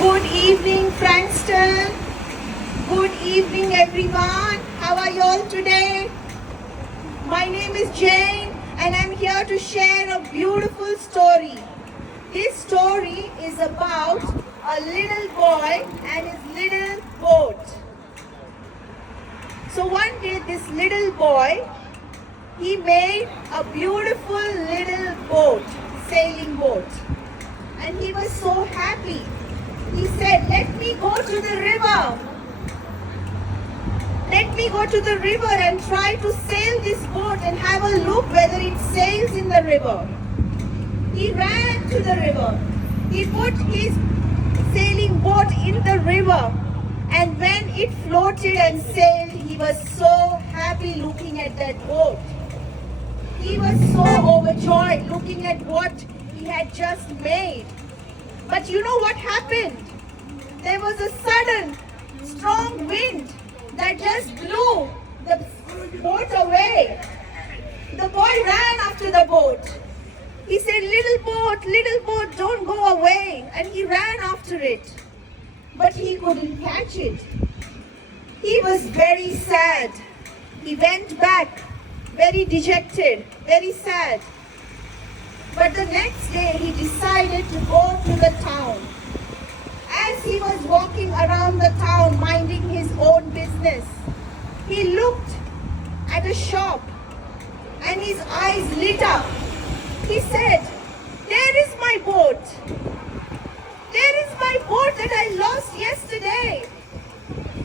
Good evening, Frankston. Good evening, everyone. How are you all today? My name is Jane, and I'm here to share a beautiful story. This story is about a little boy and his little boat. So one day, this little boy, he made a beautiful little boat, sailing boat. And he was so happy. He said, let me go to the river. Let me go to the river and try to sail this boat and have a look whether it sails in the river. He ran to the river. He put his sailing boat in the river. And when it floated and sailed, he was so happy looking at that boat. He was so overjoyed looking at what he had just made. But you know what happened? There was a sudden strong wind that just blew the boat away. The boy ran after the boat. He said, little boat, don't go away. And he ran after it. But he couldn't catch it. He was very sad. He went back, very dejected, very sad. But the next day he decided to go to the town. As he was walking around the town minding his own business, he looked at a shop and his eyes lit up. He said, there is my boat. There is my boat that I lost yesterday.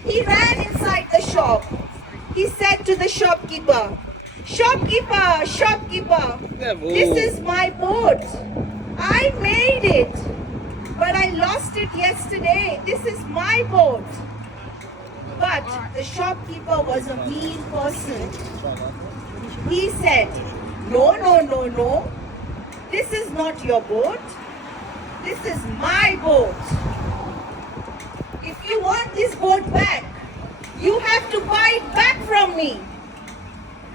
He ran inside the shop. He said to the shopkeeper, shopkeeper, shopkeeper, this is my boat. I made it, but I lost it yesterday. This is my boat. But the shopkeeper was a mean person. He said, no. This is not your boat. This is my boat. If you want this boat back, you have to buy it back from me.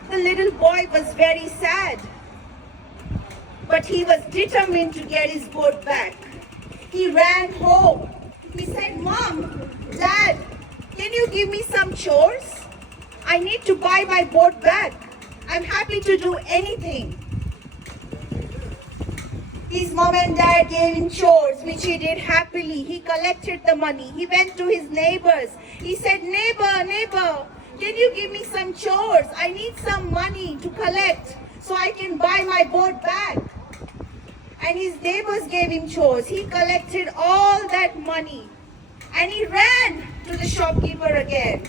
The little boy was very sad, but he was determined to get his boat back. He ran home. He said, Mom, Dad, can you give me some chores? I need to buy my boat back. I'm happy to do anything. His mom and dad gave him chores, which he did happily. He collected the money. He went to his neighbors. He said, neighbor, can you give me some chores? I need some money to collect so I can buy my boat back. And his neighbors gave him chores. He collected all that money. And he ran to the shopkeeper again.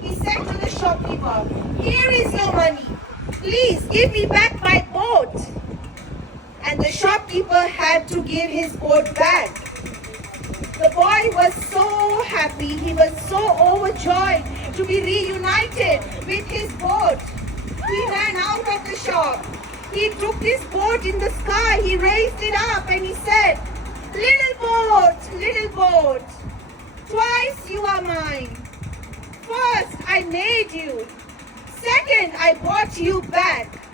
He said to the shopkeeper, here is your money. Please give me back my boat. And the shopkeeper had to give his boat back. The boy was so happy. He was so overjoyed to be reunited with his boat. He ran out of the shop. He took his boat in the sky. He raised it up and he said, little boat, twice you are mine. First, I made you. Second, I bought you back.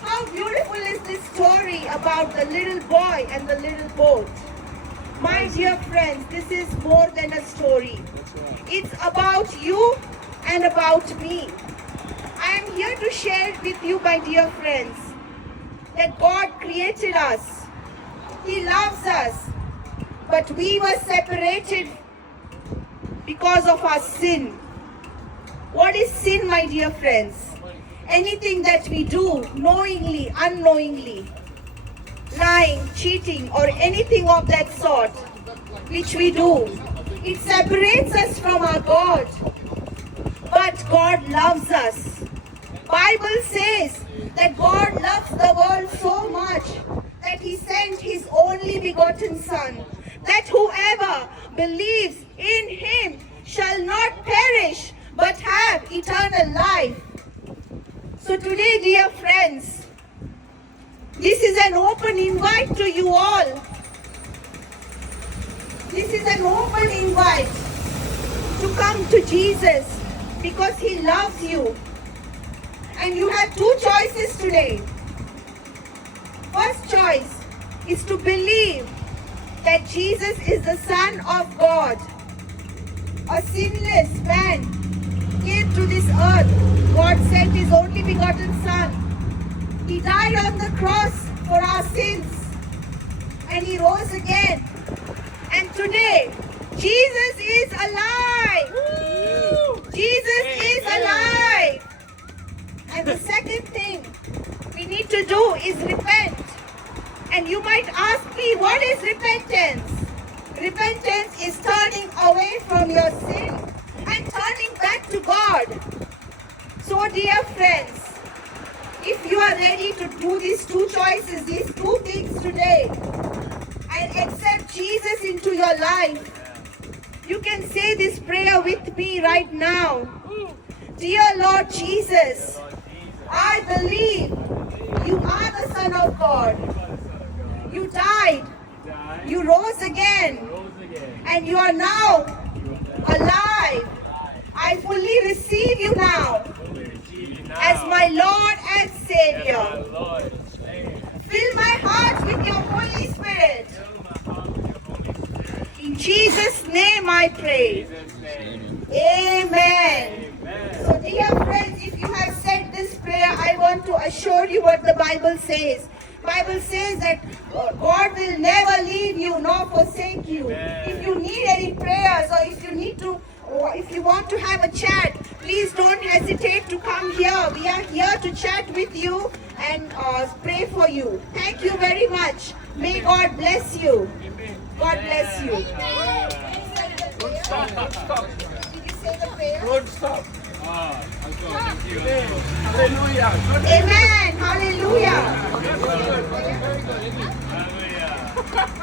How beautiful is this story about the little boy and the little boat. My dear friends, this is more than a story. It's about you and about me. I am here to share with you, my dear friends, that God created us. He loves us, but we were separated because of our sin. What is sin, my dear friends? Anything that we do knowingly, unknowingly, lying, cheating, or anything of that sort, which we do, it separates us from our God. But God loves us. Bible says that God loves the world so much that He sent His only begotten Son, that whoever believes in Him shall not perish but have eternal life. So today, dear friends, this is an open invite to you all. This is an open invite to come to Jesus because He loves you. And you have two choices today. First choice, is to believe that Jesus is the Son of God. A sinless man came to this earth. God sent His only begotten Son. He died on the cross for our sins. And He rose again. And today, Jesus is alive. Jesus is alive. And the second thing we need to do is repent. And you might ask me, what is repentance? Repentance is turning away from your sin and turning back to God. So dear friends, if you are ready to do these two choices, these two things today, and accept Jesus into your life, you can say this prayer with me right now. Dear Lord Jesus, I believe you are the Son of God. You died, you rose again, and you are now alive. I fully receive you now as my Lord and Savior. Fill my heart with your Holy Spirit. In Jesus' name I pray. Amen. So dear friends, if you have said this prayer, I want to assure you what the Bible says. Bible says that God will never leave you nor forsake you. If you need any prayers, or if you want to have a chat, please don't hesitate to come here. We are here to chat with you and pray for you. Thank you very much. May God bless you. God bless you. Don't stop. Did you say the prayer? Don't stop. Hallelujah. Amen. Hallelujah. Hallelujah.